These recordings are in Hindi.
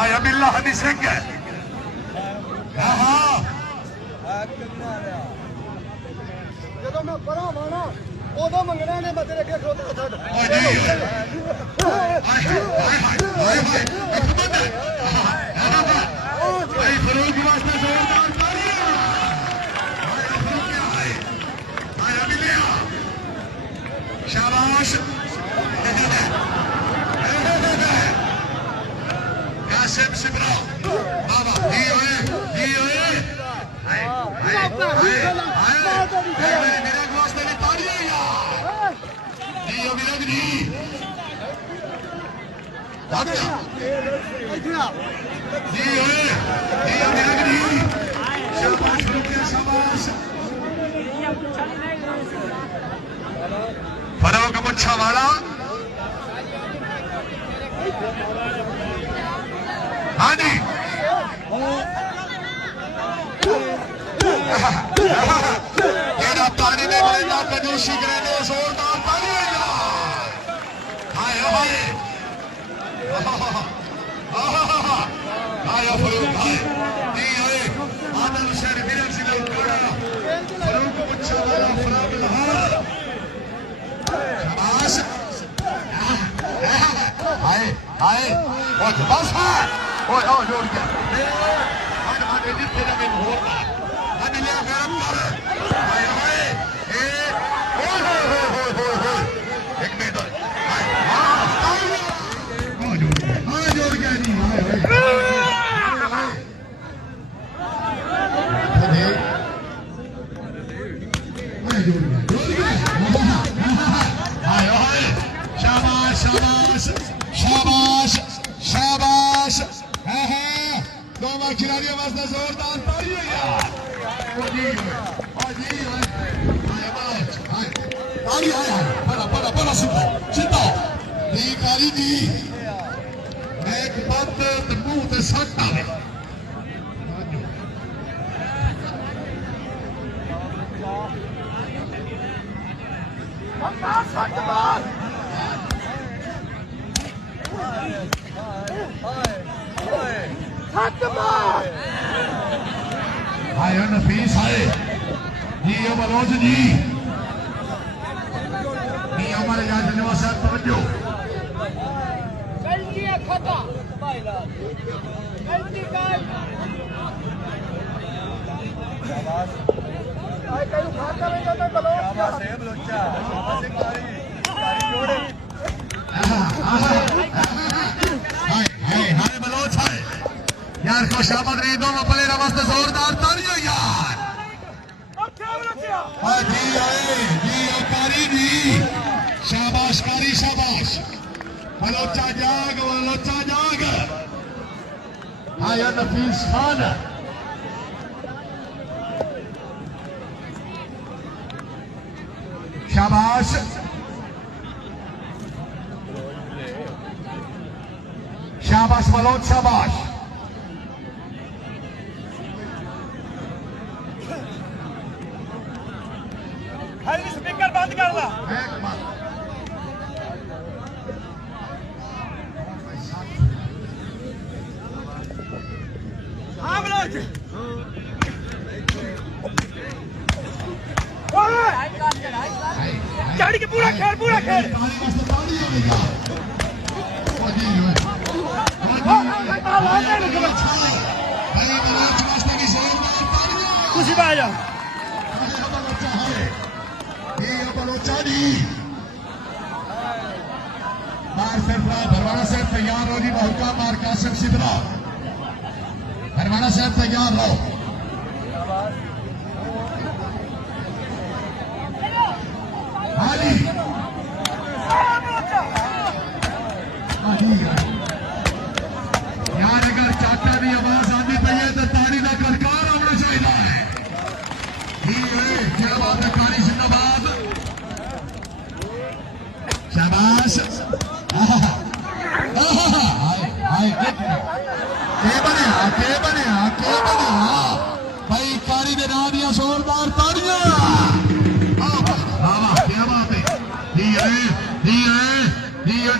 आया बिल्ला हनी सिंह ਜਦੋਂ ਮੈਂ ਪਰਾਂ ਵਾਣਾ ਉਦੋਂ ਮੰਗਣਾ ਨੇ ਮੈਂ ਤੇਰੇ ਅੱਗੇ ਖਲੋਤਾ ਛੱਡ भाई फरूक वास्ते जोरदार तालियां आया मिलिया शाबाश कासिम सिब्रा बाबा दी ओए मेरे वास्ते ने तालियां यार दी ओ विरग दी जी ओए दिया विरग दी शाबाश रुकिया शाबाश फरोक मुच्छा वाला हाँ जी तेरा पानी में बड़ा कदूशी करे जोरदार पानी हाय हाय आया फरूक भाई जी ओए आदम शहर विरग सिंह उठा फरूक मुच्छा वाला फराग लहार शाबाश हाय हाय ओ बस है ओ जोड़ गया आज माने जिथे ना में होता आज ले गरम कर हाय हाय ए ओ हो एक मिनट हाय हां जोड़ गया नहीं हाय हाय शाबाश शाबाश शाबाश शाबाश दोनों खिलाड़ियों वास्ते जोरदार तालियां यार बड़ा सीधा दी कारी दी एक बात मुंह ते सट आवे आया नफीस है जी ये बलोच जी ये हमारे यहाँ जनवा साहब तवज्जो गलती है खता गलती कर आई कहीं खाता नहीं जाता बलोच शाबाश है बलोचा शाबाश कारी जोड़े हाय बलोच है यार खुशामद नहीं दोनों प्लेयर वास्ते जोरदार तालियां यार जी आए जी कारी जी शाबाश कारी शाबाश बलोचा जाग आया नफीस खान शाबाश शाबाश बलोच शाबाश स्पीकर बंद कर दा हाँ बलोच गाड़ी के पूरा खेल खुशी आ जाओ भरवाना साहब तैयार हो जी बहुका मार कासिम सिब्रा भरवाना साहब तैयार हो यार अगर चाचा की आवाज आती पई है तो ताड़ी का करकार आना चाहिए क्या बात है कारी जिंदाबाद शाबाश के बनया भाई कारी के नाम दिया जोरदार ताड़ियां क्या बात है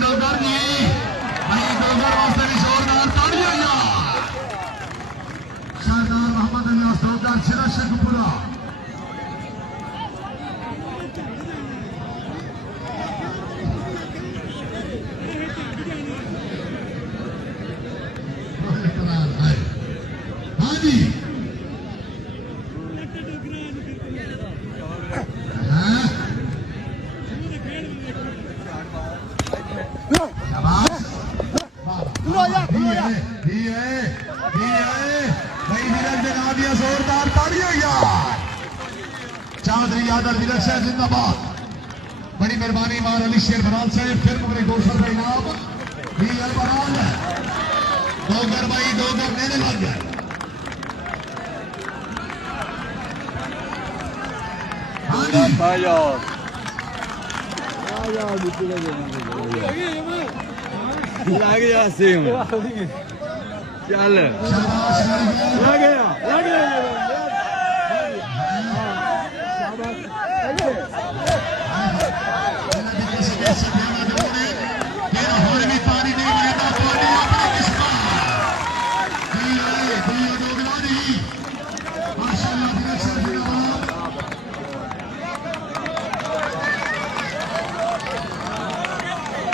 डोगर जी भाई डोगर वास्ते भी जोरदार ताड़ियां सिरा शेखपुरा हाँ जी जोरदार तालियां यार चौधरी यादव विलक्षण जिंदाबाद बड़ी मेहरबानी मार अली शेर बराल साहब फिर मुझे 200 का इनाम बराल दोगर भाई दोगर मेरे लग गए लग गया सिम चल लग गया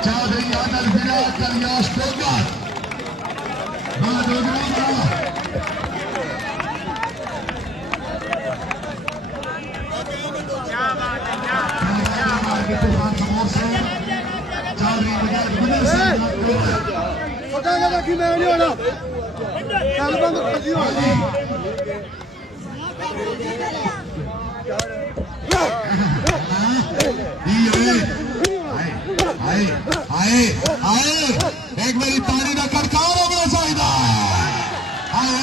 चौधरी यादव विराट कल्याश डोगर की मैं नहीं होना कल बंद खजी होना आए एक बारी ताली का कड़काव होना चाहिए आए